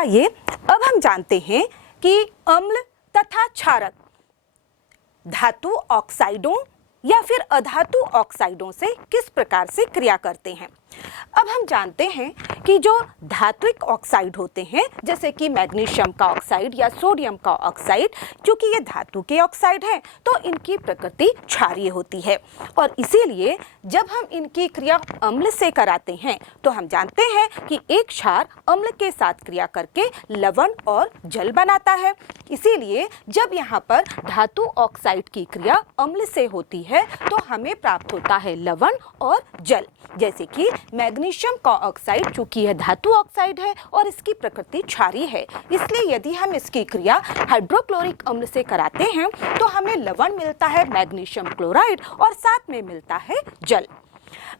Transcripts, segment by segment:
आइए अब हम जानते हैं कि अम्ल तथा क्षारक धातु ऑक्साइडों या फिर अधातु ऑक्साइडों से किस प्रकार से क्रिया करते हैं। अब हम जानते हैं कि जो धात्विक ऑक्साइड होते हैं जैसे कि मैग्नीशियम का ऑक्साइड या सोडियम का ऑक्साइड, क्योंकि ये धातु के ऑक्साइड हैं तो इनकी प्रकृति क्षारीय होती है और इसीलिए जब हम इनकी क्रिया अम्ल से कराते हैं तो हम जानते हैं कि एक क्षार अम्ल के साथ क्रिया करके लवण और जल बनाता है। इसीलिए जब यहाँ पर धातु ऑक्साइड की क्रिया अम्ल से होती है तो हमें प्राप्त होता है लवण और जल। जैसे कि मैग्नीशियम का ऑक्साइड चूंकि यह धातु ऑक्साइड है और इसकी प्रकृति क्षारीय है, इसलिए यदि हम इसकी क्रिया हाइड्रोक्लोरिक अम्ल से कराते हैं तो हमें लवण मिलता है मैग्नीशियम क्लोराइड और साथ में मिलता है जल।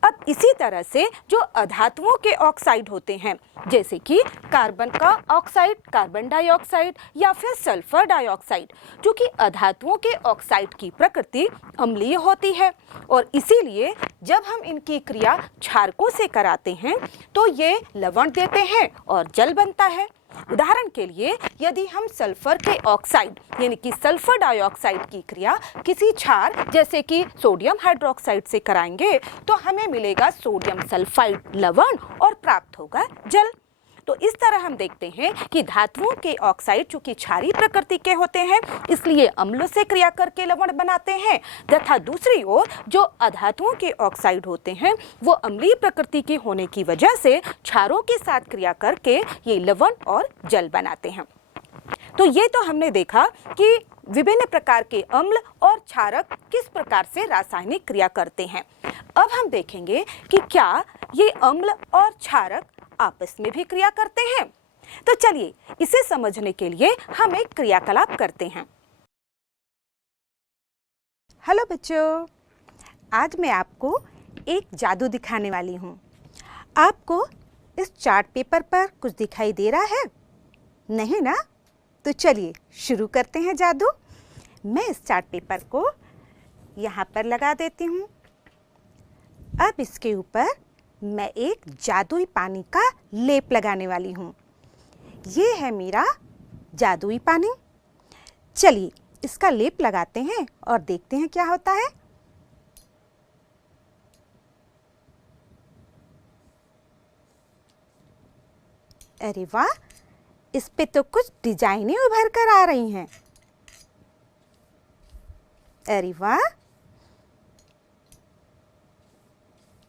अब इसी तरह से जो अधातुओं के ऑक्साइड होते हैं जैसे कि कार्बन का ऑक्साइड, कार्बन डाइऑक्साइड या फिर सल्फर डाइऑक्साइड, जो कि अधातुओं के ऑक्साइड की प्रकृति अम्लीय होती है और इसीलिए जब हम इनकी क्रिया क्षारकों से कराते हैं तो ये लवण देते हैं और जल बनता है। उदाहरण के लिए यदि हम सल्फर के ऑक्साइड यानी कि सल्फर डाइऑक्साइड की क्रिया किसी क्षार जैसे कि सोडियम हाइड्रोक्साइड से कराएंगे तो हमें मिलेगा सोडियम सल्फाइड लवण और प्राप्त होगा जल। तो इस तरह हम देखते हैं कि धातुओं के ऑक्साइड चूंकि क्षारीय प्रकृति के होते हैं इसलिए अम्लों से क्रिया करके लवण बनाते हैं, तथा दूसरी ओर जो अधातुओं के ऑक्साइड होते हैं वो अम्लीय प्रकृति के होने की वजह से क्षारों के साथ क्रिया करके ये लवण और जल बनाते हैं। तो ये तो हमने देखा कि विभिन्न प्रकार के अम्ल और क्षारक किस प्रकार से रासायनिक क्रिया करते हैं। अब हम देखेंगे कि क्या ये अम्ल और क्षारक आपस में भी क्रिया करते हैं। तो चलिए इसे समझने के लिए हम एक क्रियाकलाप करते हैं। हेलो बच्चों, आज मैं आपको एक जादू दिखाने वाली हूँ। आपको इस चार्ट पेपर पर कुछ दिखाई दे रहा है? नहीं ना? तो चलिए शुरू करते हैं जादू। मैं इस चार्ट पेपर को यहाँ पर लगा देती हूँ। अब इसके ऊपर मैं एक जादुई पानी का लेप लगाने वाली हूँ। ये है मेरा जादुई पानी। चलिए इसका लेप लगाते हैं और देखते हैं क्या होता है। अरे वाह, इस पे तो कुछ डिजाइनें उभर कर आ रही हैं। अरे वाह,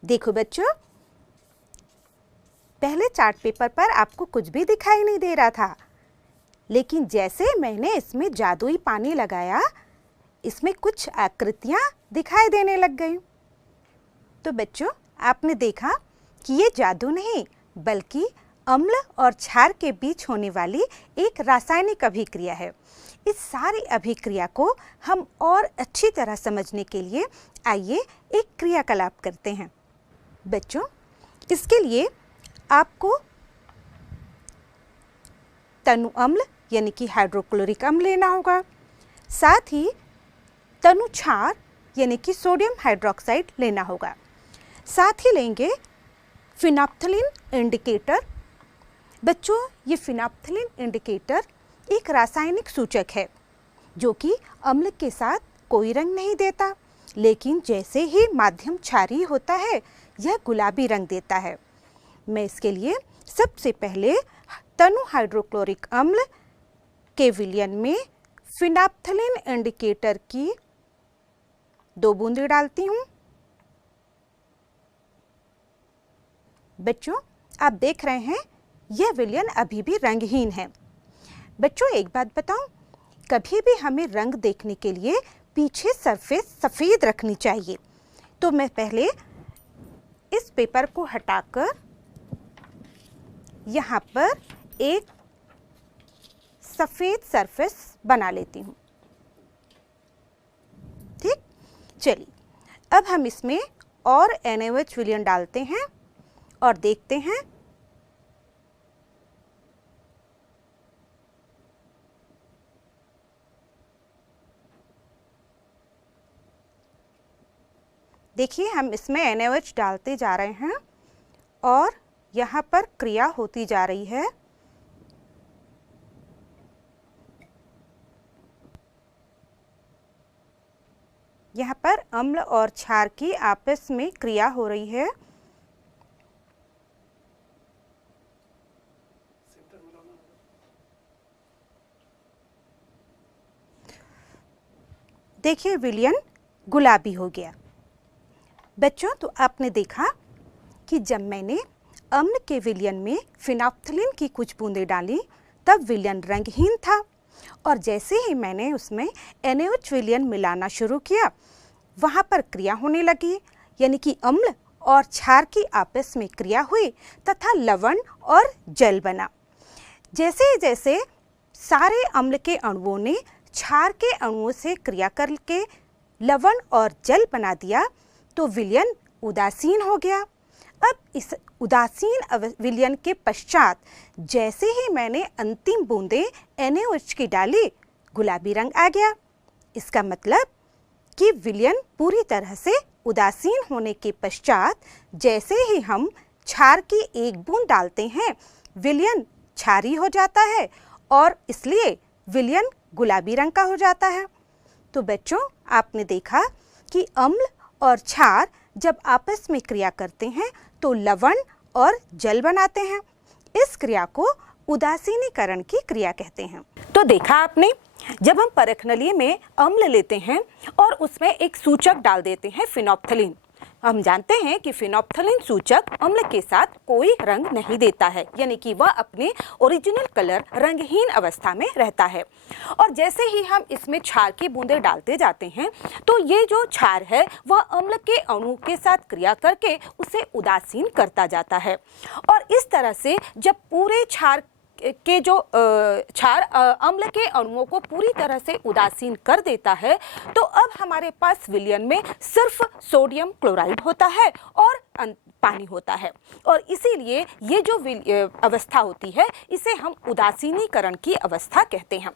देखो बच्चों, पहले चार्ट पेपर पर आपको कुछ भी दिखाई नहीं दे रहा था, लेकिन जैसे मैंने इसमें जादुई पानी लगाया इसमें कुछ आकृतियाँ दिखाई देने लग गई। तो बच्चों, आपने देखा कि ये जादू नहीं बल्कि अम्ल और क्षार के बीच होने वाली एक रासायनिक अभिक्रिया है। इस सारी अभिक्रिया को हम और अच्छी तरह समझने के लिए आइए एक क्रियाकलाप करते हैं। बच्चों, इसके लिए आपको तनु अम्ल यानी कि हाइड्रोक्लोरिक अम्ल लेना होगा, साथ ही तनु क्षार यानी कि सोडियम हाइड्रोक्साइड लेना होगा, साथ ही लेंगे फिनाप्थलीन इंडिकेटर। बच्चों, ये फिनाप्थलीन इंडिकेटर एक रासायनिक सूचक है जो कि अम्ल के साथ कोई रंग नहीं देता, लेकिन जैसे ही माध्यम क्षारीय होता है यह गुलाबी रंग देता है। मैं इसके लिए सबसे पहले तनु हाइड्रोक्लोरिक अम्ल के विलयन में फिनाप्थलीन इंडिकेटर की 2 बूंदें डालती हूँ। बच्चों, आप देख रहे हैं यह विलयन अभी भी रंगहीन है। बच्चों, एक बात बताऊं, कभी भी हमें रंग देखने के लिए पीछे सरफेस सफ़ेद रखनी चाहिए। तो मैं पहले इस पेपर को हटाकर यहाँ पर एक सफ़ेद सरफेस बना लेती हूँ। ठीक, चलिए अब हम इसमें और NaOH विलयन डालते हैं और देखते हैं। देखिए, हम इसमें NaOH डालते जा रहे हैं और यहाँ पर क्रिया होती जा रही है। यहाँ पर अम्ल और क्षार की आपस में क्रिया हो रही है। देखिए विलयन गुलाबी हो गया। बच्चों, तो आपने देखा कि जब मैंने अम्ल के विलयन में फिनोप्थलीन की कुछ बूंदें डाली तब विलयन रंगहीन था, और जैसे ही मैंने उसमें NaOH विलयन मिलाना शुरू किया वहाँ पर क्रिया होने लगी, यानी कि अम्ल और क्षार की आपस में क्रिया हुई तथा लवण और जल बना। जैसे जैसे सारे अम्ल के अणुओं ने क्षार के अणुओं से क्रिया करके लवण और जल बना दिया तो विलयन उदासीन हो गया। अब इस उदासीन विलयन के पश्चात जैसे ही मैंने अंतिम बूंदें NaOH की डाली, गुलाबी रंग आ गया। इसका मतलब कि विलयन पूरी तरह से उदासीन होने के पश्चात जैसे ही हम क्षार की एक बूंद डालते हैं, विलयन क्षारीय हो जाता है और इसलिए विलयन गुलाबी रंग का हो जाता है। तो बच्चों, आपने देखा कि अम्ल और क्षार जब आपस में क्रिया करते हैं तो लवण और जल बनाते हैं। इस क्रिया को उदासीनीकरण की क्रिया कहते हैं। तो देखा आपने, जब हम परखनली में अम्ल लेते हैं और उसमें एक सूचक डाल देते हैं फिनोप्थलीन, हम जानते हैं कि फिनोप्थलीन सूचक अम्ल के साथ कोई रंग नहीं देता है, यानी कि वह अपने ओरिजिनल कलर रंगहीन अवस्था में रहता है। और जैसे ही हम इसमें क्षार की बूंदें डालते जाते हैं तो ये जो क्षार है वह अम्ल के अणु के साथ क्रिया करके उसे उदासीन करता जाता है। और इस तरह से जब पूरे क्षार के जो क्षार अम्ल के अणुओं को पूरी तरह से उदासीन कर देता है तो अब हमारे पास विलयन में सिर्फ सोडियम क्लोराइड होता है और पानी होता है, और इसीलिए ये जो अवस्था होती है इसे हम उदासीनीकरण की अवस्था कहते हैं।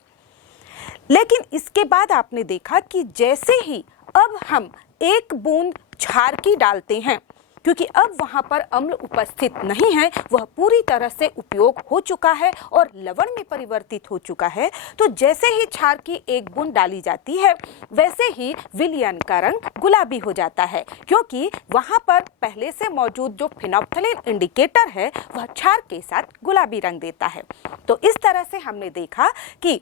लेकिन इसके बाद आपने देखा कि जैसे ही अब हम एक बूंद क्षार की डालते हैं, क्योंकि अब वहाँ पर अम्ल उपस्थित नहीं है, वह पूरी तरह से उपयोग हो चुका है और लवण में परिवर्तित हो चुका है, तो जैसे ही क्षार की एक बूंद डाली जाती है वैसे ही विलयन का रंग गुलाबी हो जाता है, क्योंकि वहाँ पर पहले से मौजूद जो फिनोप्थलीन इंडिकेटर है वह क्षार के साथ गुलाबी रंग देता है। तो इस तरह से हमने देखा कि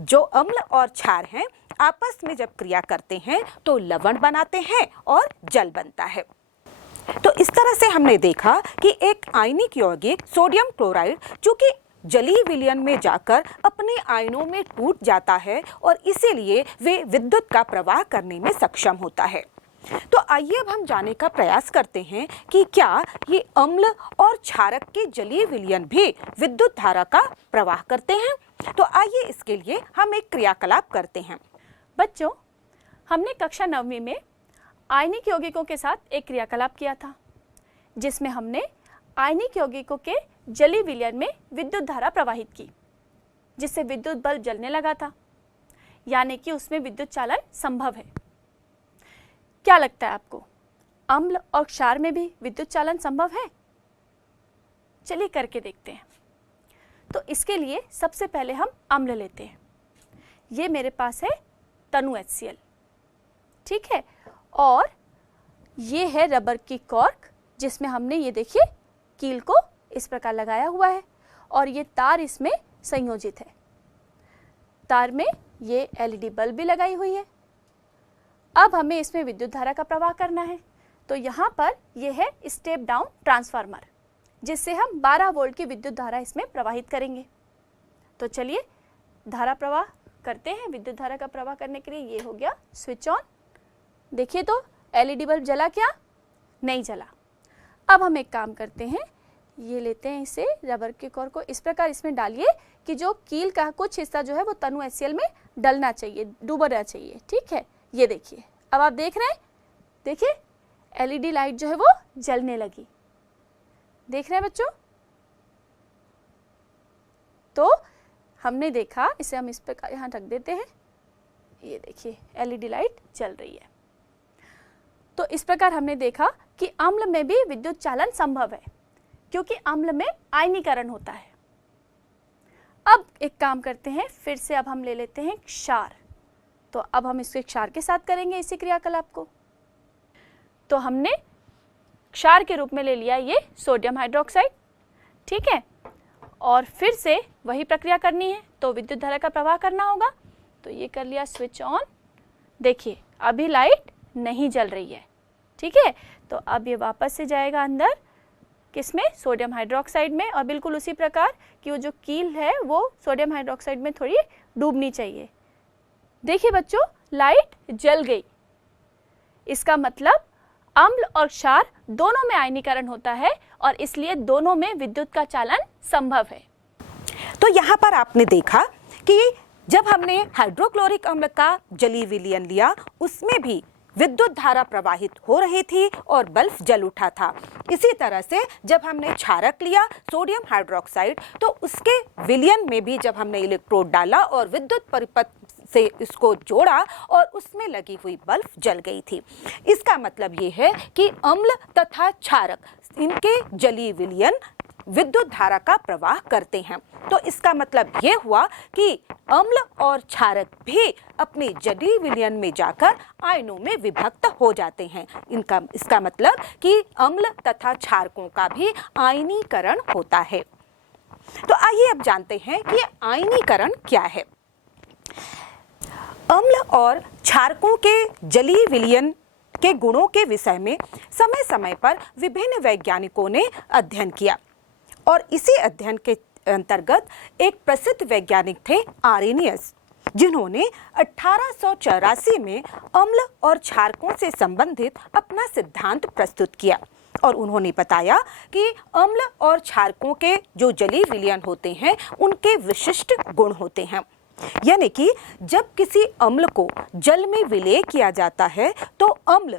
जो अम्ल और क्षार हैं आपस में जब क्रिया करते हैं तो लवण बनाते हैं और जल बनता है। तो इस तरह से हमने देखा कि एक आयनिक यौगिक सोडियम क्लोराइड चूंकि जलीय विलयन में जाकर अपने आयनों में टूट जाता है और इसीलिए वे विद्युत का प्रवाह करने में सक्षम होता है। तो आइए अब हम जानने का प्रयास करते हैं कि क्या ये अम्ल और क्षारक के जलीय विलयन भी विद्युत धारा का प्रवाह करते हैं। तो आइए इसके लिए हम एक क्रियाकलाप करते हैं। बच्चों, हमने कक्षा 9वीं में आयनिक यौगिकों के साथ एक क्रियाकलाप किया था जिसमें हमने आयनिक यौगिकों के जलीय विलयन में विद्युत धारा प्रवाहित की जिससे विद्युत बल्ब जलने लगा था, यानी कि उसमें विद्युत चालन संभव है। क्या लगता है आपको, अम्ल और क्षार में भी विद्युत चालन संभव है? चलिए करके देखते हैं। तो इसके लिए सबसे पहले हम अम्ल लेते हैं। ये मेरे पास है तनु HCl, ठीक है, और ये है रबर की कॉर्क जिसमें हमने ये देखिए कील को इस प्रकार लगाया हुआ है और ये तार इसमें संयोजित है। तार में ये LED बल्ब भी लगाई हुई है। अब हमें इसमें विद्युत धारा का प्रवाह करना है, तो यहाँ पर ये है स्टेप डाउन ट्रांसफार्मर जिससे हम 12 वोल्ट की विद्युत धारा इसमें प्रवाहित करेंगे। तो चलिए धारा प्रवाह करते हैं। विद्युत धारा का प्रवाह करने के लिए ये हो गया स्विच ऑन। देखिए तो LED बल्ब जला क्या? नहीं जला। अब हम एक काम करते हैं, ये लेते हैं इसे रबर के कोर को इस प्रकार इसमें डालिए कि जो कील का कुछ हिस्सा जो है वो तनु HCl में डलना चाहिए, डूबना चाहिए, ठीक है। ये देखिए, अब आप देख रहे हैं, देखिए LED लाइट जो है वो जलने लगी। देख रहे हैं बच्चों? तो हमने देखा, इसे हम इस प्रकार यहाँ रख देते हैं। ये देखिए LED लाइट जल रही है। तो इस प्रकार हमने देखा कि अम्ल में भी विद्युत चालन संभव है क्योंकि अम्ल में आयनीकरण होता है। अब एक काम करते हैं, फिर से अब हम ले लेते हैं क्षार। तो अब हम इसके क्षार के साथ करेंगे इसी क्रियाकलाप को। तो हमने क्षार के रूप में ले लिया ये सोडियम हाइड्रोक्साइड, ठीक है, और फिर से वही प्रक्रिया करनी है, तो विद्युत धारा का प्रवाह करना होगा। तो ये कर लिया स्विच ऑन, देखिए अभी लाइट नहीं जल रही है, ठीक है। तो अब ये वापस से जाएगा अंदर, किसमें, सोडियम हाइड्रोक्साइड में, और बिल्कुल उसी प्रकार कि वो जो कील है वो सोडियम हाइड्रोक्साइड में थोड़ी डूबनी चाहिए। देखिए बच्चों, लाइट जल गई, इसका मतलब अम्ल और क्षार दोनों में आयनीकरण होता है और इसलिए दोनों में विद्युत का चालन संभव है। तो यहाँ पर आपने देखा कि जब हमने हाइड्रोक्लोरिक अम्ल का जलीय विलयन लिया, उसमें भी विद्युत धारा प्रवाहित हो रही थी और बल्ब जल उठा था। इसी तरह से जब हमने क्षारक लिया सोडियम हाइड्रोक्साइड, तो उसके विलयन में भी जब हमने इलेक्ट्रोड डाला और विद्युत परिपथ से इसको जोड़ा और उसमें लगी हुई बल्ब जल गई थी। इसका मतलब ये है कि अम्ल तथा क्षारक इनके जलीय विलयन विद्युत धारा का प्रवाह करते हैं। तो इसका मतलब ये हुआ कि अम्ल और क्षारक भी अपने जलीय विलयन में जाकर आयनों में विभक्त हो जाते हैं। इसका मतलब कि अम्ल तथा क्षारकों का भी आयनीकरण होता है। तो आइए अब जानते हैं कि आयनीकरण क्या है। अम्ल और क्षारकों के जलीय विलयन के गुणों के विषय में समय समय पर विभिन्न वैज्ञानिकों ने अध्ययन किया और इसी अध्ययन के अंतर्गत एक प्रसिद्ध वैज्ञानिक थे आरेनियस, जिन्होंने 1884 में अम्ल और क्षारकों से संबंधित अपना सिद्धांत प्रस्तुत किया और उन्होंने बताया कि अम्ल और क्षारकों के जो जलीय विलयन होते हैं उनके विशिष्ट गुण होते हैं। यानी कि जब किसी अम्ल को जल में विलय किया जाता है तो अम्ल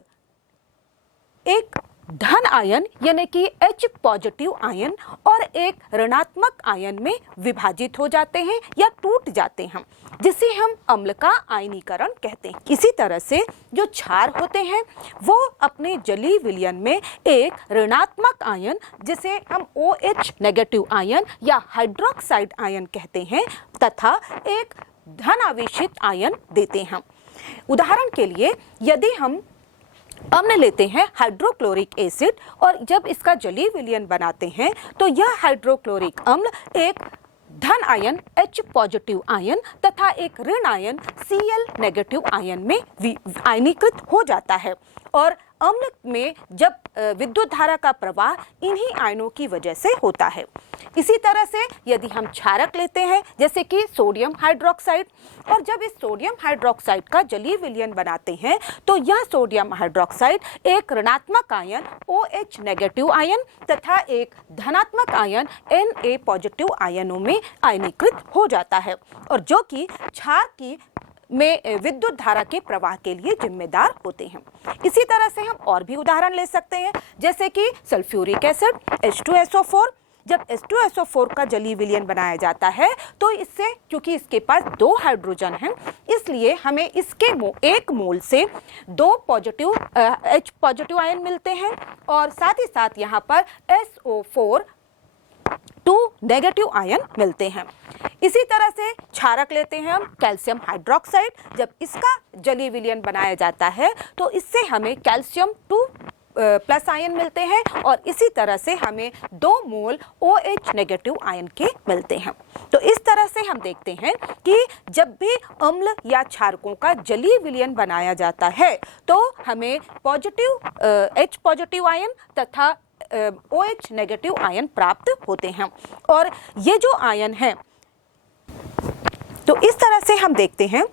एक धन आयन यानी कि H पॉजिटिव आयन और एक ऋणात्मक आयन में विभाजित हो जाते हैं या टूट जाते हैं, जिसे हम अम्ल का आयनीकरण कहते हैं। इसी तरह से जो क्षार होते हैं वो अपने जलीय विलयन में एक ऋणात्मक आयन जिसे हम OH नेगेटिव आयन या हाइड्रोक्साइड आयन कहते हैं तथा एक धन आवेशित आयन देते हैं। उदाहरण के लिए यदि हम अम्ल लेते हैं हाइड्रोक्लोरिक एसिड और जब इसका जलीय विलयन बनाते हैं तो यह हाइड्रोक्लोरिक अम्ल एक धन आयन H पॉजिटिव आयन तथा एक ऋण आयन Cl नेगेटिव आयन में आयनीकृत हो जाता है और अम्ल में जब विद्युत धारा का प्रवाह इन्हीं आयनों की वजह से होता है। इसी तरह से यदि हम क्षारक लेते हैं जैसे कि सोडियम हाइड्रोक्साइड और जब इस सोडियम हाइड्रोक्साइड का जलीय विलयन बनाते हैं तो यह सोडियम हाइड्रोक्साइड एक ऋणात्मक आयन OH नेगेटिव आयन तथा एक धनात्मक आयन Na पॉजिटिव आयनों में आयनीकृत हो जाता है और जो कि क्षार की में विद्युत धारा के प्रवाह के लिए जिम्मेदार होते हैं। इसी तरह से हम और भी उदाहरण ले सकते हैं जैसे कि सल्फ्यूरिक एसिड H2SO4। जब H2SO4 का जलीय विलयन बनाया जाता है तो इससे क्योंकि इसके पास 2 हाइड्रोजन हैं इसलिए हमें इसके एक मोल से 2 पॉजिटिव H पॉजिटिव आयन मिलते हैं और साथ ही साथ यहाँ पर SO4 2 नेगेटिव आयन मिलते हैं। इसी तरह से क्षारक लेते हैं हम कैल्शियम हाइड्रोक्साइड। जब इसका जलीय विलयन बनाया जाता है तो इससे हमें कैल्शियम 2 प्लस आयन मिलते हैं और इसी तरह से हमें 2 मोल OH नेगेटिव आयन के मिलते हैं। तो इस तरह से हम देखते हैं कि जब भी अम्ल या क्षारकों का जलीय विलयन बनाया जाता है तो हमें पॉजिटिव H पॉजिटिव आयन तथा OH नेगेटिव आयन प्राप्त होते हैं और ये जो आयन है तो इस तरह से हम देखते हैं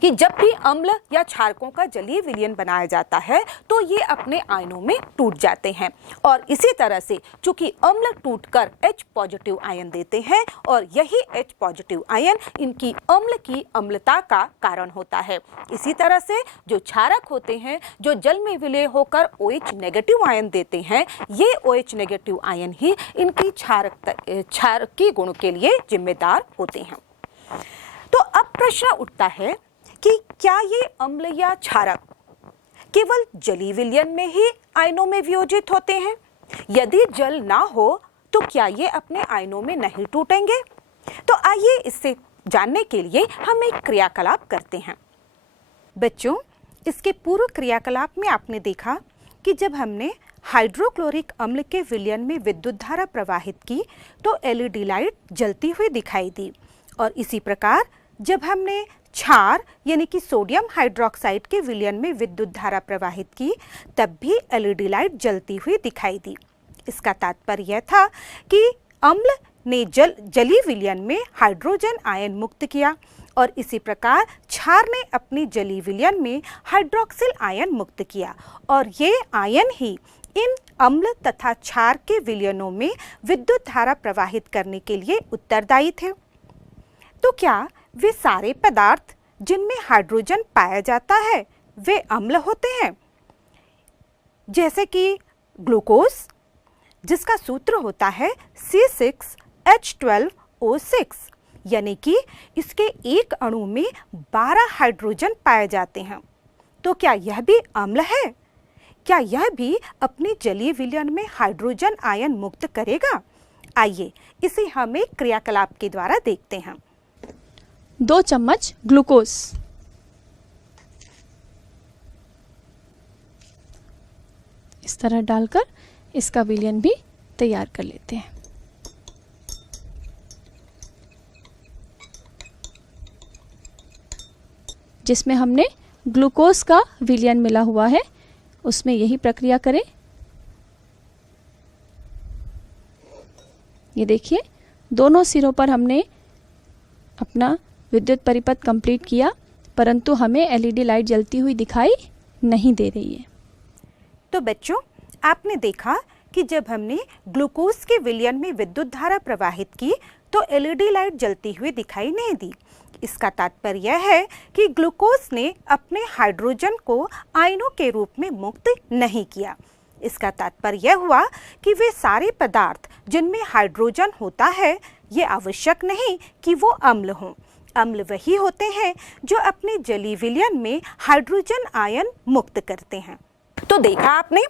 कि जब भी अम्ल या क्षारकों का जलीय विलयन बनाया जाता है तो ये अपने आयनों में टूट जाते हैं और इसी तरह से चूंकि अम्ल टूटकर H पॉजिटिव आयन देते हैं और यही H पॉजिटिव आयन इनकी अम्ल की अम्लता का कारण होता है। इसी तरह से जो क्षारक होते हैं जो जल में विलय होकर OH नेगेटिव आयन देते हैं ये OH नेगेटिव आयन ही इनकी क्षारकीय गुण के लिए जिम्मेदार होते हैं। तो अब प्रश्न उठता है कि क्या ये अम्ल या क्षारक केवल जलीय विलयन में ही आयनों में वियोजित होते हैं? यदि जल ना हो तो क्या ये अपने आयनों में नहीं टूटेंगे? तो आइए इससे जानने के लिए हम एक क्रियाकलाप करते हैं। बच्चों, इसके पूर्व क्रियाकलाप में आपने देखा कि जब हमने हाइड्रोक्लोरिक अम्ल के विलयन में विद्युत धारा प्रवाहित की तो एलईडी लाइट जलती हुई दिखाई दी, और इसी प्रकार जब हमने क्षार यानी कि सोडियम हाइड्रोक्साइड के विलयन में विद्युत धारा प्रवाहित की तब भी एलईडी लाइट जलती हुई दिखाई दी। इसका तात्पर्य यह था कि अम्ल ने जलीय विलयन में हाइड्रोजन आयन मुक्त किया, और इसी प्रकार क्षार ने अपनी जलीय विलयन में हाइड्रोक्सिल आयन मुक्त किया, और ये आयन ही इन अम्ल तथा क्षार के विलयनों में विद्युत धारा प्रवाहित करने के लिए उत्तरदायी थे। तो क्या वे सारे पदार्थ जिनमें हाइड्रोजन पाया जाता है वे अम्ल होते हैं? जैसे कि ग्लूकोज, जिसका सूत्र होता है C6H12O6, यानी कि इसके एक अणु में 12 हाइड्रोजन पाए जाते हैं। तो क्या यह भी अम्ल है? क्या यह भी अपनी जलीय विलयन में हाइड्रोजन आयन मुक्त करेगा? आइए इसे हम एक क्रियाकलाप के द्वारा देखते हैं। 2 चम्मच ग्लूकोज, इस तरह डालकर इसका विलयन भी तैयार कर लेते हैं। जिसमें हमने ग्लूकोज का विलयन मिला हुआ है उसमें यही प्रक्रिया करें। ये देखिए, दोनों सिरों पर हमने अपना विद्युत परिपथ कंप्लीट किया, परंतु हमें एलईडी लाइट जलती हुई दिखाई नहीं दे रही है। तो बच्चों, आपने देखा कि जब हमने ग्लूकोज के विलयन में विद्युत धारा प्रवाहित की तो एलईडी लाइट जलती हुई दिखाई नहीं दी। इसका तात्पर्य यह है कि ग्लूकोज ने अपने हाइड्रोजन को आयनों के रूप में मुक्त नहीं किया। इसका तात्पर्य यह हुआ कि वे सारे पदार्थ जिनमें हाइड्रोजन होता है ये आवश्यक नहीं कि वो अम्ल हों। अम्ल वही होते हैं जो अपने जलीय विलयन में हाइड्रोजन आयन मुक्त करते हैं। तो देखा आपने,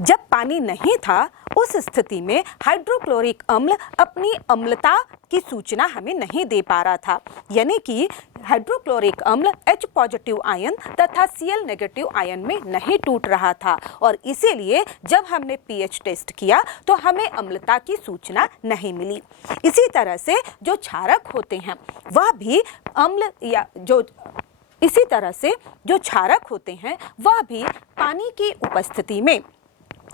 जब पानी नहीं था उस स्थिति में हाइड्रोक्लोरिक अम्ल अपनी अम्लता की सूचना हमें नहीं दे पा रहा था, यानी कि हाइड्रोक्लोरिक अम्ल H पॉजिटिव आयन तथा Cl नेगेटिव आयन में नहीं टूट रहा था, और इसीलिए जब हमने pH टेस्ट किया तो हमें अम्लता की सूचना नहीं मिली। इसी तरह से जो क्षारक होते हैं वह भी अम्ल या इसी तरह से जो क्षारक होते हैं वह भी पानी की उपस्थिति में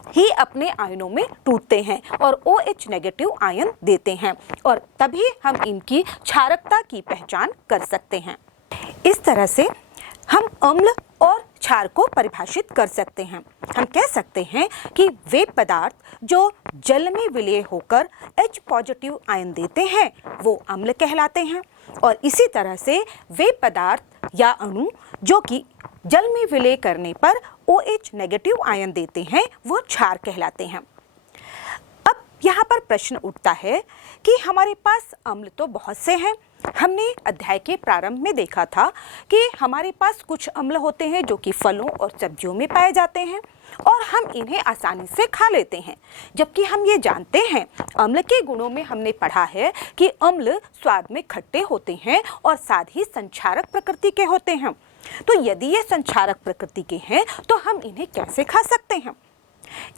ही अपने आयनों में टूटते हैं और OH नेगेटिव आयन देते हैं, और तभी हम इनकी क्षारकता की पहचान कर सकते हैं। इस तरह से हम अम्ल और क्षार को परिभाषित कर सकते हैं। हम कह सकते हैं कि वे पदार्थ जो जल में विलय होकर H पॉजिटिव आयन देते हैं वो अम्ल कहलाते हैं, और इसी तरह से वे पदार्थ या अणु जो कि जल में विलय करने पर OH नेगेटिव आयन देते हैं वो क्षार कहलाते हैं। अब यहाँ पर प्रश्न उठता है कि हमारे पास अम्ल तो बहुत से हैं। हमने अध्याय के प्रारंभ में देखा था कि हमारे पास कुछ अम्ल होते हैं जो कि फलों और सब्जियों में पाए जाते हैं और हम इन्हें आसानी से खा लेते हैं, जबकि हम ये जानते हैं अम्ल के गुणों में हमने पढ़ा है कि अम्ल स्वाद में खट्टे होते हैं और साथ ही संक्षारक प्रकृति के होते हैं। तो यदि ये संक्षारक प्रकृति के हैं तो हम इन्हें कैसे खा सकते हैं?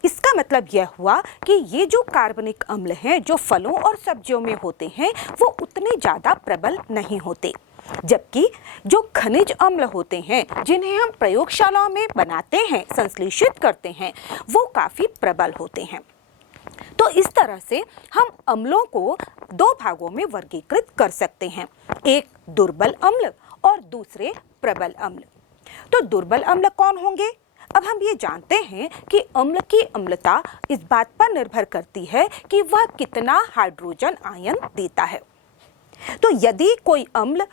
इसका मतलब यह हुआ कि ये जो कार्बनिक अम्ल हैं जो फलों और सब्जियों में होते हैं वो उतने ज़्यादा प्रबल नहीं होते, जबकि जो खनिज अम्ल होते हैं जिन्हें हम प्रयोगशालाओं में बनाते हैं, संश्लेषित करते हैं, वो काफ़ी प्रबल होते हैं। तो इस तरह से हम अम्लों को 2 भागों में वर्गीकृत कर सकते हैं, एक दुर्बल अम्ल और दूसरे प्रबल अम्ल। तो दुर्बल अम्ल कौन होंगे? अब हम ये जानते हैं कि अम्ल की अम्लता इस बात पर निर्भर करती है कि वह कितना हाइड्रोजन आयन देता है। तो यदि कोई अम्ल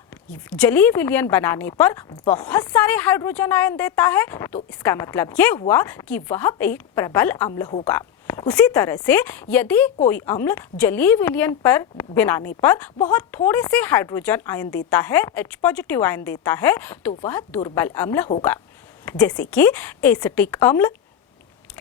जलीय विलयन बनाने पर बहुत सारे हाइड्रोजन आयन देता है तो इसका मतलब ये हुआ कि वह एक प्रबल अम्ल होगा। उसी तरह से यदि कोई अम्ल जलीय विलयन पर बनाने पर बहुत थोड़े से हाइड्रोजन आयन देता है, H पॉजिटिव आयन देता है, तो वह दुर्बल अम्ल होगा। जैसे कि एसिटिक अम्ल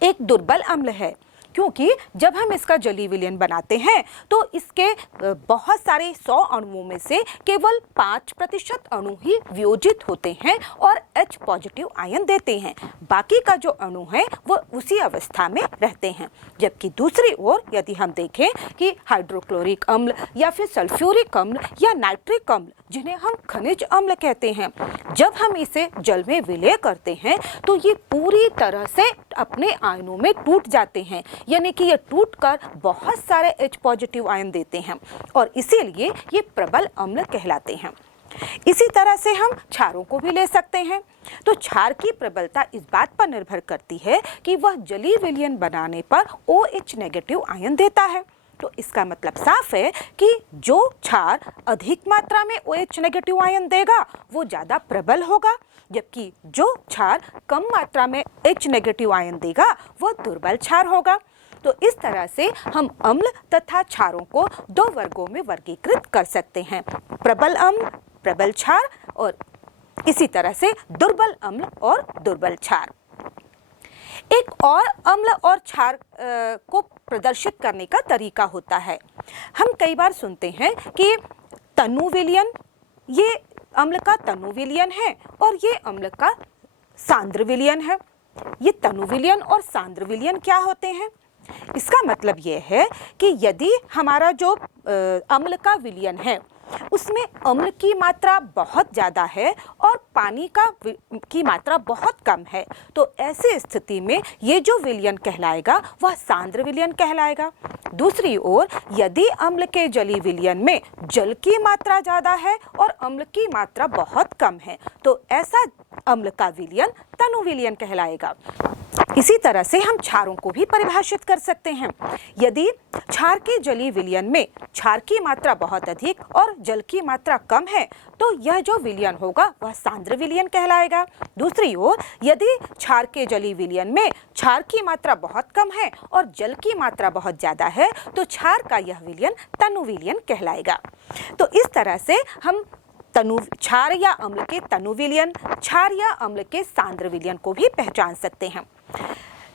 एक दुर्बल अम्ल है क्योंकि जब हम इसका जलीय विलयन बनाते हैं तो इसके बहुत सारे 100 अणुओं में से केवल 5% अणु ही वियोजित होते हैं और H पॉजिटिव आयन देते हैं। बाकी का जो अणु है वो उसी अवस्था में रहते हैं। जबकि दूसरी ओर यदि हम देखें कि हाइड्रोक्लोरिक अम्ल या फिर सल्फ्यूरिक अम्ल या नाइट्रिक अम्ल, जिन्हें हम खनिज अम्ल कहते हैं, जब हम इसे जल में विलय करते हैं तो ये पूरी तरह से अपने आयनों में टूट जाते हैं, यानी कि ये टूटकर बहुत सारे H पॉजिटिव आयन देते हैं और इसीलिए ये प्रबल अम्ल कहलाते हैं। इसी तरह से हम क्षारों को भी ले सकते हैं। तो क्षार की प्रबलता इस बात पर निर्भर करती है कि वह जलीय विलयन बनाने पर OH नेगेटिव आयन देता है। तो इसका मतलब साफ है कि जो क्षार अधिक मात्रा में OH नेगेटिव आयन देगा वो ज़्यादा प्रबल होगा, जबकि जो क्षार कम मात्रा में H नेगेटिव आयन देगा वो दुर्बल क्षार होगा। तो इस तरह से हम अम्ल तथा क्षारों को 2 वर्गों में वर्गीकृत कर सकते हैं, प्रबल अम्ल, प्रबल क्षार और इसी तरह से दुर्बल अम्ल और दुर्बल क्षार। एक और अम्ल और क्षार को प्रदर्शित करने का तरीका होता है। हम कई बार सुनते हैं कि तनु विलयन, ये अम्ल का तनु विलयन है और ये अम्ल का सांद्र विलयन है। ये तनु विलयन और सांद्र विलयन क्या होते हैं? इसका मतलब ये है कि यदि हमारा जो अम्ल का विलयन है उसमें अम्ल की मात्रा बहुत ज़्यादा है और पानी की मात्रा बहुत कम है, तो ऐसी स्थिति में ये जो विलयन कहलाएगा वह सांद्र विलयन कहलाएगा। दूसरी ओर यदि अम्ल के जलीय विलयन में जल की मात्रा ज़्यादा है और अम्ल की मात्रा बहुत कम है, तो ऐसा अम्ल का विलयन तनु विलयन कहलाएगा। इसी तरह से हम क्षारों को भी परिभाषित कर सकते हैं। यदि क्षार के जलीय विलयन में क्षार की मात्रा बहुत अधिक और जल की मात्रा कम है तो यह जो विलयन होगा वह सांद्र विलयन कहलाएगा। दूसरी ओर यदि क्षार के जलीय विलयन में क्षार की मात्रा बहुत कम है और जल की मात्रा बहुत ज़्यादा है तो क्षार का यह विलयन तनु विलयन कहलाएगा। तो इस तरह से हम क्षार या अम्ल के तनु विलयन, क्षार या अम्ल के सांद्र विलयन को भी पहचान सकते हैं।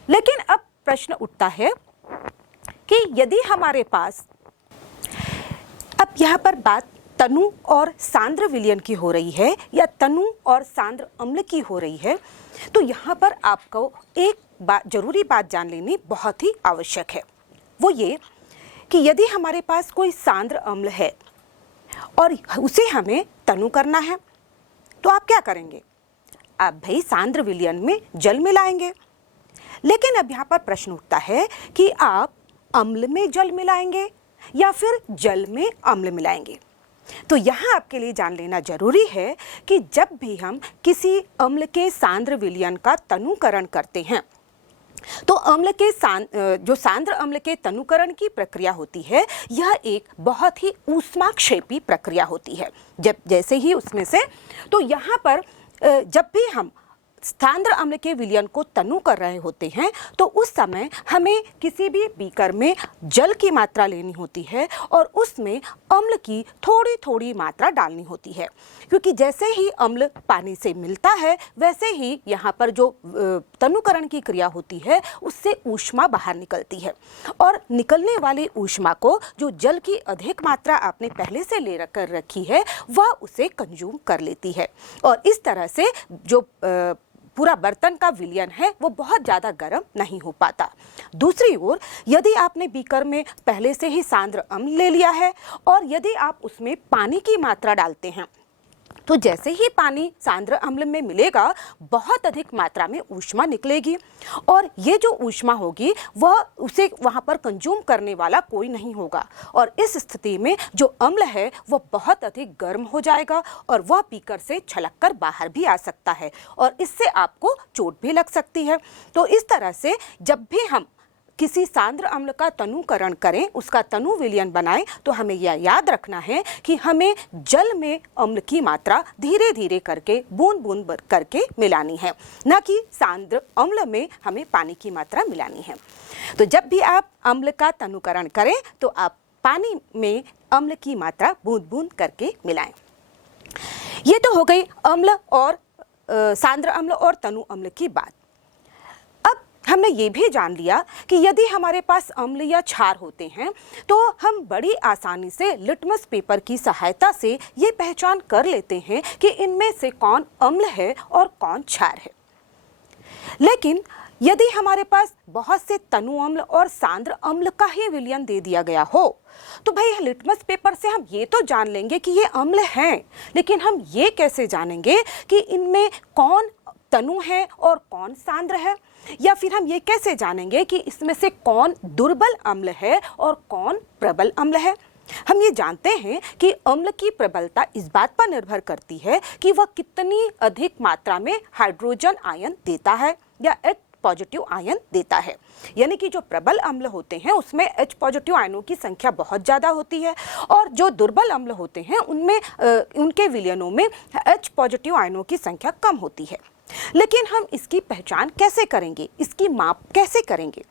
लेकिन अब प्रश्न उठता है कि यदि हमारे पास, अब यहाँ पर बात तनु और सांद्र विलयन की हो रही है या तनु और सांद्र अम्ल की हो रही है, तो यहाँ पर आपको एक जरूरी बात जान लेनी बहुत ही आवश्यक है। वो ये कि यदि हमारे पास कोई सांद्र अम्ल है और उसे हमें तनु करना है तो आप क्या करेंगे? आप भाई सांद्र विलयन में जल मिलाएंगे। लेकिन अब यहाँ पर प्रश्न उठता है कि आप अम्ल में जल मिलाएंगे या फिर जल में अम्ल मिलाएंगे। तो यहाँ आपके लिए जान लेना जरूरी है कि जब भी हम किसी अम्ल के सांद्र विलयन का तनुकरण करते हैं तो अम्ल के जो सांद्र अम्ल के तनुकरण की प्रक्रिया होती है यह एक बहुत ही ऊष्माक्षेपी प्रक्रिया होती है। जैसे ही उसमें से तो यहाँ पर जब भी हम सांद्र अम्ल के विलयन को तनु कर रहे होते हैं तो उस समय हमें किसी भी बीकर में जल की मात्रा लेनी होती है और उसमें अम्ल की थोड़ी थोड़ी मात्रा डालनी होती है, क्योंकि जैसे ही अम्ल पानी से मिलता है वैसे ही यहाँ पर जो तनुकरण की क्रिया होती है उससे ऊष्मा बाहर निकलती है और निकलने वाली ऊष्मा को जो जल की अधिक मात्रा आपने पहले से ले कर रखी है वह उसे कंज्यूम कर लेती है और इस तरह से जो पूरा बर्तन का विलयन है वो बहुत ज़्यादा गर्म नहीं हो पाता। दूसरी ओर यदि आपने बीकर में पहले से ही सांद्र अम्ल ले लिया है और यदि आप उसमें पानी की मात्रा डालते हैं तो जैसे ही पानी सांद्र अम्ल में मिलेगा बहुत अधिक मात्रा में ऊष्मा निकलेगी और ये जो ऊष्मा होगी वह उसे वहाँ पर कंज्यूम करने वाला कोई नहीं होगा और इस स्थिति में जो अम्ल है वह बहुत अधिक गर्म हो जाएगा और वह बीकर से छलककर बाहर भी आ सकता है और इससे आपको चोट भी लग सकती है। तो इस तरह से जब भी हम किसी सांद्र अम्ल का तनुकरण करें, उसका तनु विलयन बनाएं, तो हमें यह याद रखना है कि हमें जल में अम्ल की मात्रा धीरे धीरे करके बूंद बूंद करके मिलानी है, न कि सांद्र अम्ल में हमें पानी की मात्रा मिलानी है। तो जब भी आप अम्ल का तनुकरण करें तो आप पानी में अम्ल की मात्रा बूंद बूंद करके मिलाएं। ये तो हो गई अम्ल और सांद्र अम्ल और तनु अम्ल की बात। हमने ये भी जान लिया कि यदि हमारे पास अम्ल या क्षार होते हैं तो हम बड़ी आसानी से लिटमस पेपर की सहायता से ये पहचान कर लेते हैं कि इनमें से कौन अम्ल है और कौन क्षार है। लेकिन यदि हमारे पास बहुत से तनु अम्ल और सांद्र अम्ल का ही विलयन दे दिया गया हो तो भाई लिटमस पेपर से हम ये तो जान लेंगे कि ये अम्ल हैं, लेकिन हम ये कैसे जानेंगे कि इनमें कौन तनु है और कौन सांद्र है, या फिर हम ये कैसे जानेंगे कि इसमें से कौन दुर्बल अम्ल है और कौन प्रबल अम्ल है। हम ये जानते हैं कि अम्ल की प्रबलता इस बात पर निर्भर करती है कि वह कितनी अधिक मात्रा में हाइड्रोजन आयन देता है या H पॉजिटिव आयन देता है। यानी कि जो प्रबल अम्ल होते हैं उसमें H पॉजिटिव आयनों की संख्या बहुत ज़्यादा होती है और जो दुर्बल अम्ल होते हैं उनमें उनके विलयनों में H पॉजिटिव आयनों की संख्या कम होती है। लेकिन हम इसकी पहचान कैसे करेंगे, इसकी माप कैसे करेंगे?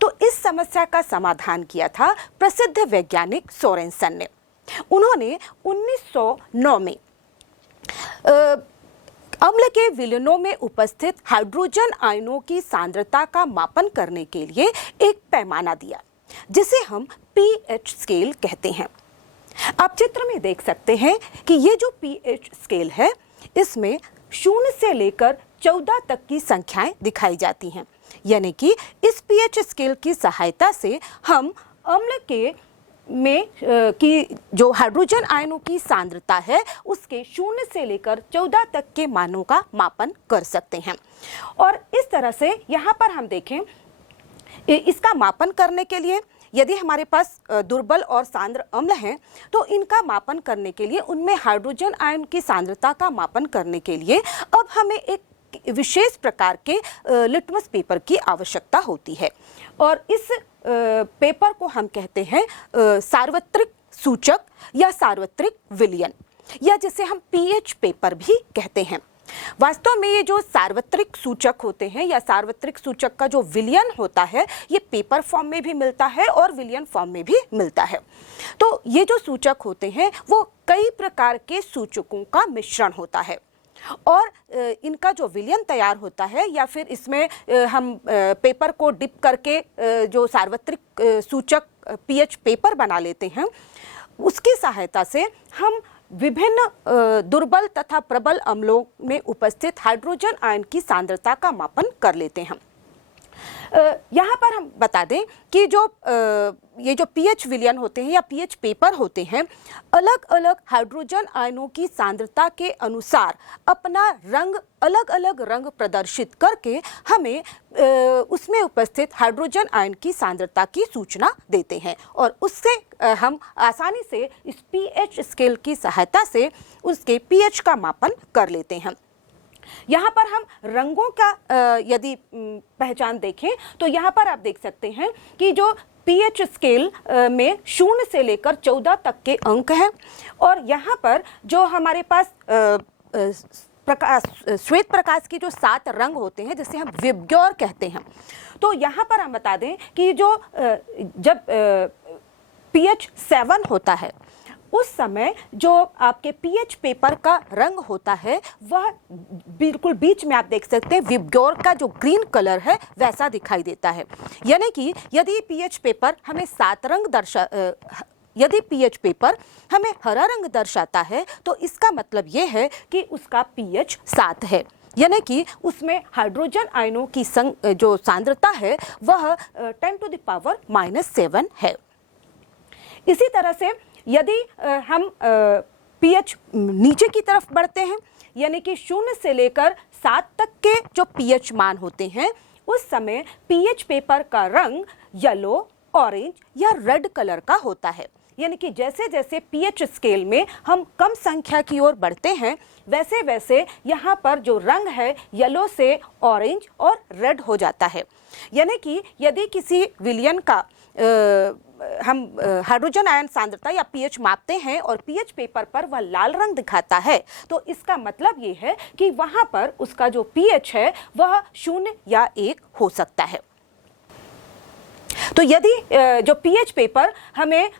तो इस समस्या का समाधान किया था प्रसिद्ध वैज्ञानिक सोरेनसन ने। उन्होंने 1909 में अम्ल के विलयनों में उपस्थित हाइड्रोजन आयनों की सांद्रता का मापन करने के लिए एक पैमाना दिया जिसे हम pH स्केल कहते हैं। आप चित्र में देख सकते हैं कि ये जो pH स्केल है इसमें 0 से लेकर 14 तक की संख्याएं दिखाई जाती हैं। यानी कि इस pH स्केल की सहायता से हम अम्ल के में की जो हाइड्रोजन आयनों की सांद्रता है उसके 0 से लेकर 14 तक के मानों का मापन कर सकते हैं। और इस तरह से यहाँ पर हम देखें इसका मापन करने के लिए यदि हमारे पास दुर्बल और सांद्र अम्ल हैं तो इनका मापन करने के लिए उनमें हाइड्रोजन आयन की सांद्रता का मापन करने के लिए अब हमें एक विशेष प्रकार के लिटमस पेपर की आवश्यकता होती है और इस पेपर को हम कहते हैं सार्वत्रिक सूचक या सार्वत्रिक विलयन, या जिसे हम pH पेपर भी कहते हैं। वास्तव में ये जो सार्वत्रिक सूचक होते हैं या सार्वत्रिक सूचक का जो विलयन होता है ये पेपर फॉर्म में भी मिलता है और विलयन फॉर्म में भी मिलता है। तो ये जो सूचक होते हैं वो कई प्रकार के सूचकों का मिश्रण होता है और इनका जो विलयन तैयार होता है या फिर इसमें हम पेपर को डिप करके जो सार्वत्रिक सूचक pH पेपर बना लेते हैं उसकी सहायता से हम विभिन्न दुर्बल तथा प्रबल अम्लों में उपस्थित हाइड्रोजन आयन की सांद्रता का मापन कर लेते हैं। यहाँ पर हम बता दें कि जो ये जो pH विलयन होते हैं या pH पेपर होते हैं अलग अलग हाइड्रोजन आयनों की सांद्रता के अनुसार अपना रंग अलग अलग रंग प्रदर्शित करके हमें उसमें उपस्थित हाइड्रोजन आयन की सांद्रता की सूचना देते हैं और उससे हम आसानी से इस pH स्केल की सहायता से उसके pH का मापन कर लेते हैं। यहाँ पर हम रंगों का यदि पहचान देखें तो यहाँ पर आप देख सकते हैं कि जो pH स्केल में 0 से लेकर 14 तक के अंक हैं और यहाँ पर जो हमारे पास श्वेत प्रकाश की जो 7 रंग होते हैं जिसे हम विबग्योर कहते हैं। तो यहाँ पर हम बता दें कि जो जब pH 7 होता है उस समय जो आपके pH पेपर का रंग होता है वह बिल्कुल बीच में आप देख सकते हैं विबग्योर का जो ग्रीन कलर है वैसा दिखाई देता है। यानी कि यदि pH पेपर हमें 7 रंग यदि pH पेपर हमें हरा रंग दर्शाता है तो इसका मतलब ये है कि उसका pH 7 है, यानी कि उसमें हाइड्रोजन आयनों की जो सांद्रता है वह 10⁻⁻7 है। इसी तरह से यदि हम pH नीचे की तरफ बढ़ते हैं यानी कि 0 से लेकर 7 तक के जो pH मान होते हैं उस समय pH पेपर का रंग येलो, ऑरेंज या रेड कलर का होता है। यानी कि जैसे जैसे pH स्केल में हम कम संख्या की ओर बढ़ते हैं वैसे वैसे यहाँ पर जो रंग है येलो से ऑरेंज और रेड हो जाता है। यानी कि यदि किसी विलयन का हम हाइड्रोजन आयन सांद्रता या pH मापते हैं और pH पेपर पर वह लाल रंग दिखाता है तो इसका मतलब ये है कि वहाँ पर उसका जो pH है वह 0 या 1 हो सकता है। तो यदि जो pH पेपर हमें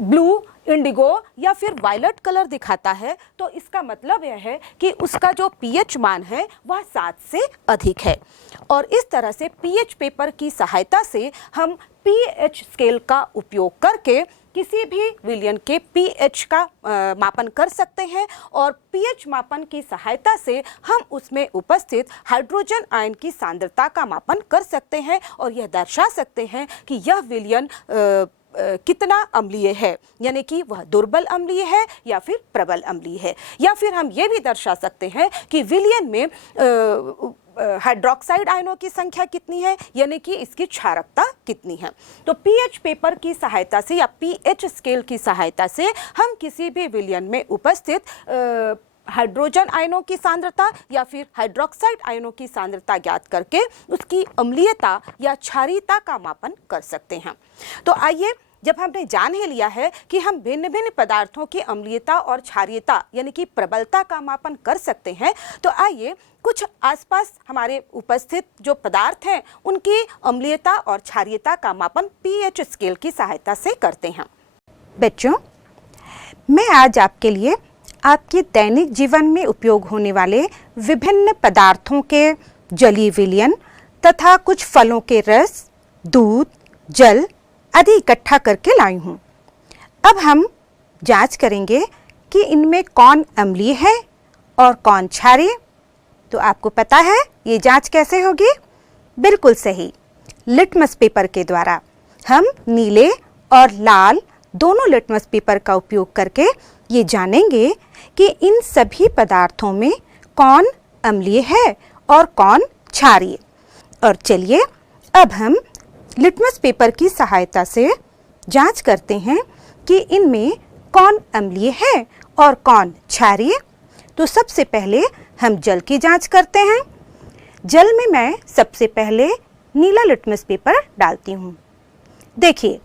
ब्लू, इंडिगो या फिर वायलेट कलर दिखाता है तो इसका मतलब यह है कि उसका जो pH मान है वह 7 से अधिक है। और इस तरह से पीएच पेपर की सहायता से हम पीएच स्केल का उपयोग करके किसी भी विलयन के पीएच का मापन कर सकते हैं और पीएच मापन की सहायता से हम उसमें उपस्थित हाइड्रोजन आयन की सांद्रता का मापन कर सकते हैं और यह दर्शा सकते हैं कि यह विलयन कितना अम्लीय है, यानी कि वह दुर्बल अम्लीय है या फिर प्रबल अम्लीय है। या फिर हम ये भी दर्शा सकते हैं कि विलयन में हाइड्रोक्साइड आयनों की संख्या कितनी है, यानी कि इसकी क्षारकता कितनी है। तो पीएच पेपर की सहायता से या पीएच स्केल की सहायता से हम किसी भी विलयन में उपस्थित हाइड्रोजन आयनों की सांद्रता या फिर हाइड्रोक्साइड आयनों की सांद्रता ज्ञात करके उसकी अम्लीयता या क्षारीयता का मापन कर सकते हैं। तो आइए, जब हमने जान ही लिया है कि हम भिन्न भिन्न पदार्थों की अम्लीयता और क्षारीयता यानी कि प्रबलता का मापन कर सकते हैं, तो आइए कुछ आसपास हमारे उपस्थित जो पदार्थ हैं उनकी अम्लीयता और क्षारीयता का मापन पीएच स्केल की सहायता से करते हैं। बच्चों, मैं आज आपके लिए आपके दैनिक जीवन में उपयोग होने वाले विभिन्न पदार्थों के जलीय विलयन तथा कुछ फलों के रस, दूध, जल आदि इकट्ठा करके लाई हूँ। अब हम जांच करेंगे कि इनमें कौन अम्लीय है और कौन क्षारीय। तो आपको पता है ये जांच कैसे होगी? बिल्कुल सही, लिटमस पेपर के द्वारा। हम नीले और लाल दोनों लिटमस पेपर का उपयोग करके ये जानेंगे कि इन सभी पदार्थों में कौन अम्लीय है और कौन क्षारीय। और चलिए अब हम लिटमस पेपर की सहायता से जांच करते हैं कि इनमें कौन अम्लीय है और कौन क्षारीय। तो सबसे पहले हम जल की जांच करते हैं। जल में मैं सबसे पहले नीला लिटमस पेपर डालती हूँ। देखिए,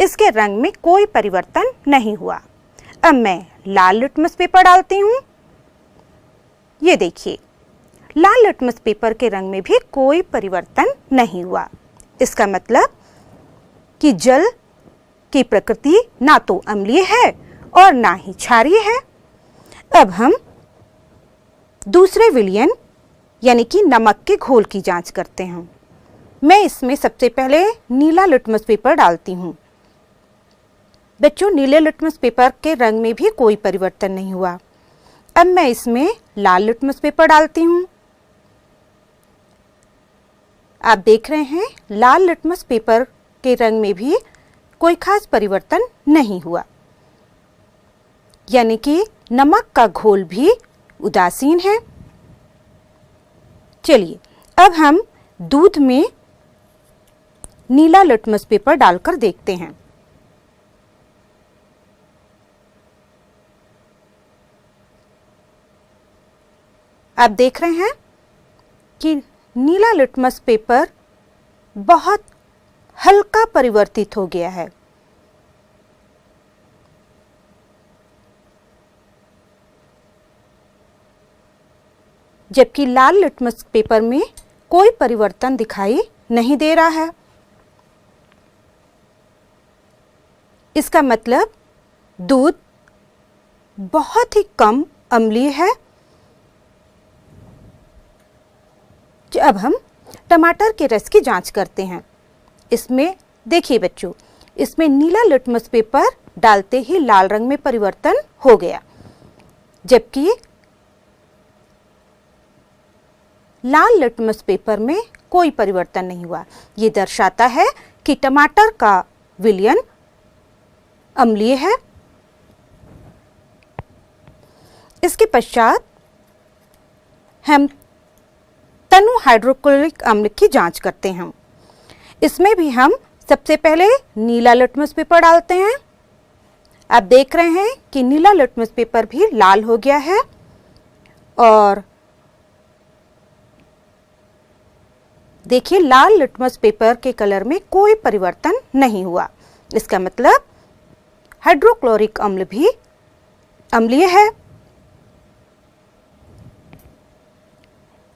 इसके रंग में कोई परिवर्तन नहीं हुआ। अब मैं लाल लिटमस पेपर डालती हूँ। ये देखिए, लाल लिटमस पेपर के रंग में भी कोई परिवर्तन नहीं हुआ। इसका मतलब कि जल की प्रकृति ना तो अम्लीय है और ना ही क्षारीय है। अब हम दूसरे विलयन यानी कि नमक के घोल की जांच करते हैं। मैं इसमें सबसे पहले नीला लिटमस पेपर डालती हूँ। बच्चों, नीले लिटमस पेपर के रंग में भी कोई परिवर्तन नहीं हुआ। अब मैं इसमें लाल लिटमस पेपर डालती हूँ। आप देख रहे हैं, लाल लिटमस पेपर के रंग में भी कोई खास परिवर्तन नहीं हुआ, यानी कि नमक का घोल भी उदासीन है। चलिए, अब हम दूध में नीला लिटमस पेपर डालकर देखते हैं। आप देख रहे हैं कि नीला लिटमस पेपर बहुत हल्का परिवर्तित हो गया है। जबकि लाल लिटमस पेपर में कोई परिवर्तन दिखाई नहीं दे रहा है। इसका मतलब दूध बहुत ही कम अम्लीय है। अब हम टमाटर के रस की जांच करते हैं। इसमें देखिए बच्चों, इसमें नीला लिटमस पेपर डालते ही लाल रंग में परिवर्तन हो गया, जबकि लाल लिटमस पेपर में कोई परिवर्तन नहीं हुआ। ये दर्शाता है कि टमाटर का विलयन अम्लीय है। इसके पश्चात हम तनु हाइड्रोक्लोरिक अम्ल की जांच करते हैं। इसमें भी हम सबसे पहले नीला लिटमस पेपर डालते हैं। आप देख रहे हैं कि नीला लिटमस पेपर भी लाल हो गया है और देखिए, लाल लिटमस पेपर के कलर में कोई परिवर्तन नहीं हुआ। इसका मतलब हाइड्रोक्लोरिक अम्ल भी अम्लीय है।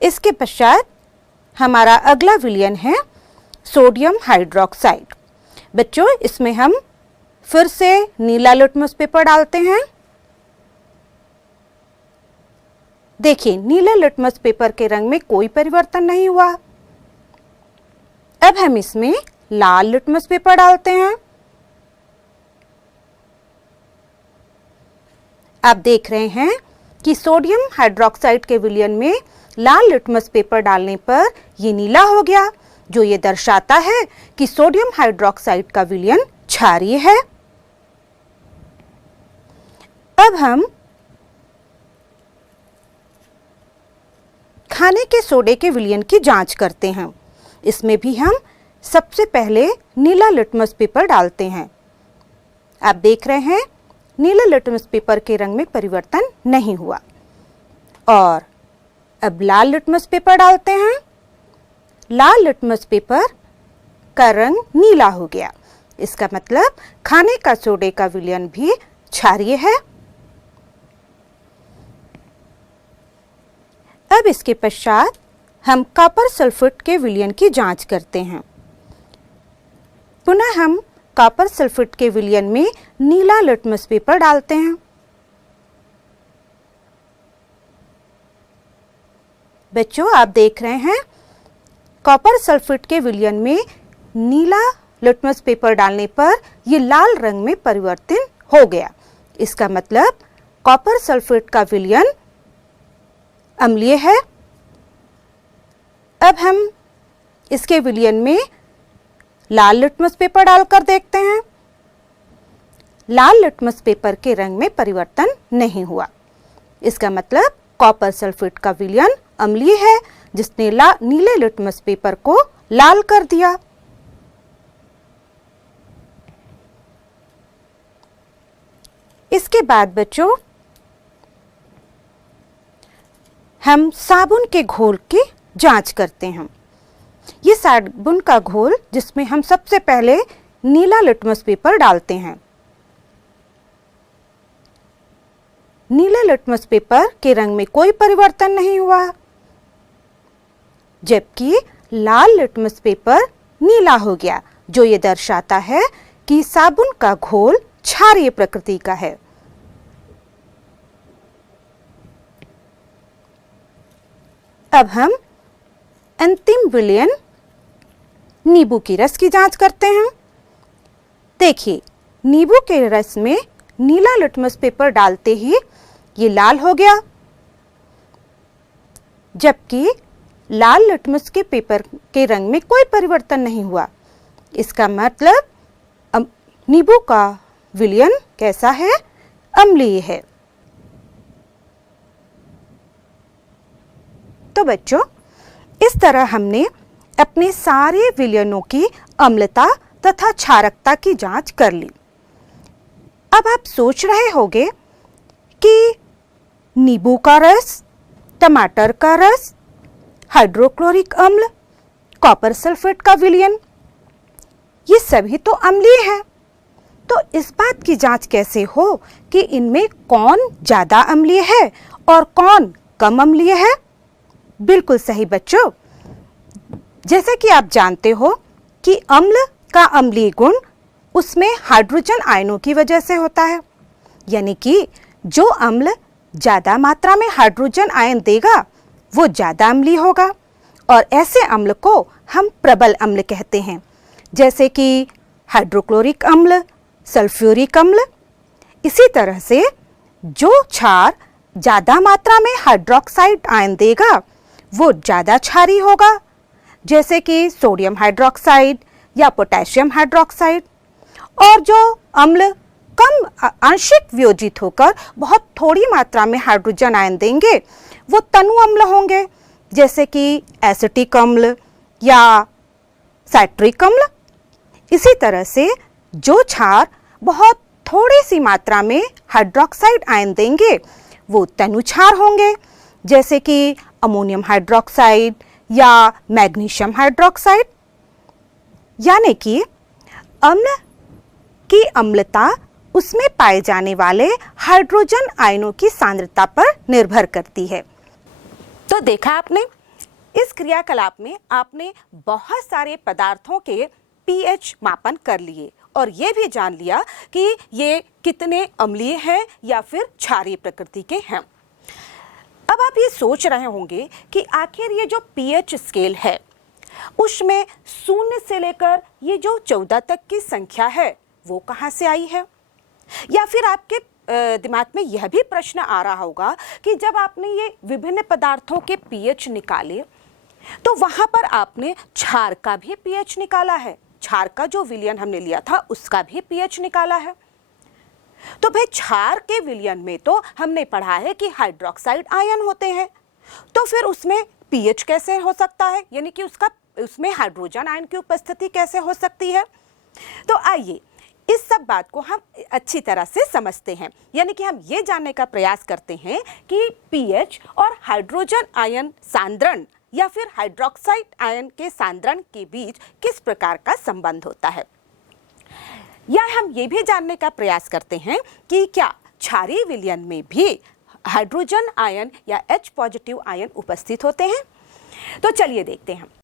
इसके पश्चात हमारा अगला विलयन है सोडियम हाइड्रोक्साइड। बच्चों, इसमें हम फिर से नीला लिटमस पेपर डालते हैं। देखिए, नीले लिटमस पेपर के रंग में कोई परिवर्तन नहीं हुआ। अब हम इसमें लाल लिटमस पेपर डालते हैं। आप देख रहे हैं कि सोडियम हाइड्रोक्साइड के विलयन में लाल लिटमस पेपर डालने पर ये नीला हो गया, जो ये दर्शाता है कि सोडियम हाइड्रोक्साइड का विलयन क्षारीय है। अब हम खाने के सोडे के विलयन की जांच करते हैं। इसमें भी हम सबसे पहले नीला लिटमस पेपर डालते हैं। आप देख रहे हैं नीले लिटमस पेपर के रंग में परिवर्तन नहीं हुआ। और अब लाल लिटमस पेपर डालते हैं। लाल लिटमस पेपर का रंग नीला हो गया। इसका मतलब खाने का सोडे का विलयन भी क्षारीय है। अब इसके पश्चात हम कॉपर सल्फेट के विलयन की जांच करते हैं। पुनः हम कॉपर सल्फेट के विलयन में नीला लिटमस पेपर डालते हैं। बच्चों, आप देख रहे हैं कॉपर सल्फेट के विलयन में नीला लिटमस पेपर डालने पर यह लाल रंग में परिवर्तित हो गया। इसका मतलब कॉपर सल्फेट का विलयन अम्लीय है। अब हम इसके विलयन में लाल लिटमस पेपर डालकर देखते हैं। लाल लिटमस पेपर के रंग में परिवर्तन नहीं हुआ। इसका मतलब कॉपर सल्फेट का विलयन अम्लीय है, जिसने नीले लिटमस पेपर को लाल कर दिया। इसके बाद बच्चों हम साबुन के घोल की जांच करते हैं। ये साबुन का घोल जिसमें हम सबसे पहले नीला लिटमस पेपर डालते हैं। नीले लिटमस पेपर के रंग में कोई परिवर्तन नहीं हुआ, जबकि लाल लिटमस पेपर नीला हो गया, जो ये दर्शाता है कि साबुन का घोल क्षारीय प्रकृति का है। अब हम अंतिम विलयन नींबू की रस की जांच करते हैं। देखिए, नींबू के रस में नीला लिटमस पेपर डालते ही ये लाल हो गया, जबकि लाल लिटमस के पेपर के रंग में कोई परिवर्तन नहीं हुआ। इसका मतलब नींबू का विलयन कैसा है? अम्लीय है। तो बच्चों, इस तरह हमने अपने सारे विलयनों की अम्लता तथा क्षारकता की जांच कर ली। अब आप सोच रहे होंगे कि नींबू का रस, टमाटर का रस, हाइड्रोक्लोरिक अम्ल, कॉपर सल्फेट का विलयन, ये सभी तो अम्लीय हैं। तो इस बात की जांच कैसे हो कि इनमें कौन ज्यादा अम्लीय है और कौन कम अम्लीय है? बिल्कुल सही बच्चों, जैसे कि आप जानते हो कि अम्ल का अम्लीय गुण उसमें हाइड्रोजन आयनों की वजह से होता है। यानी कि जो अम्ल ज्यादा मात्रा में हाइड्रोजन आयन देगा वो ज्यादा अम्लीय होगा, और ऐसे अम्ल को हम प्रबल अम्ल कहते हैं, जैसे कि हाइड्रोक्लोरिक अम्ल, सल्फ्यूरिक अम्ल। इसी तरह से जो क्षार ज्यादा मात्रा में हाइड्रोक्साइड आयन देगा वो ज्यादा क्षारीय होगा, जैसे कि सोडियम हाइड्रोक्साइड या पोटेशियम हाइड्रोक्साइड। और जो अम्ल कम आंशिक वियोजित होकर बहुत थोड़ी मात्रा में हाइड्रोजन आयन देंगे वो तनु अम्ल होंगे, जैसे कि एसिटिक अम्ल या साइट्रिक अम्ल। इसी तरह से जो क्षार बहुत थोड़ी सी मात्रा में हाइड्रोक्साइड आयन देंगे वो तनु क्षार होंगे, जैसे कि अमोनियम हाइड्रोक्साइड या मैग्नीशियम हाइड्रोक्साइड। यानी कि अम्ल की अम्लता उसमें पाए जाने वाले हाइड्रोजन आयनों की सांद्रता पर निर्भर करती है। तो देखा आपने, इस क्रियाकलाप में आपने बहुत सारे पदार्थों के पीएच मापन कर लिए और ये भी जान लिया कि ये कितने अम्लीय हैं या फिर क्षारीय प्रकृति के हैं। अब आप ये सोच रहे होंगे कि आखिर ये जो पीएच स्केल है उसमें 0 से लेकर ये जो 14 तक की संख्या है वो कहाँ से आई है? या फिर आपके दिमाग में यह भी प्रश्न आ रहा होगा कि जब आपने ये विभिन्न पदार्थों के पीएच निकाले तो वहां पर आपने क्षार का भी पीएच निकाला है, क्षार का जो विलयन हमने लिया था उसका भी पीएच निकाला है। तो भाई क्षार के विलयन में तो हमने पढ़ा है कि हाइड्रोक्साइड आयन होते हैं, तो फिर उसमें पीएच कैसे हो सकता है, यानी कि उसमें हाइड्रोजन आयन की उपस्थिति कैसे हो सकती है? तो आइए इस सब बात को हम अच्छी तरह से समझते हैं, यानी कि हम ये जानने का प्रयास करते हैं कि पीएच और हाइड्रोजन आयन सांद्रण या फिर हाइड्रोक्साइड आयन के सांद्रण के बीच किस प्रकार का संबंध होता है। या हम ये भी जानने का प्रयास करते हैं कि क्या क्षारीय विलयन में भी हाइड्रोजन आयन या H पॉजिटिव आयन उपस्थित होते हैं। तो चलिए देखते हैं।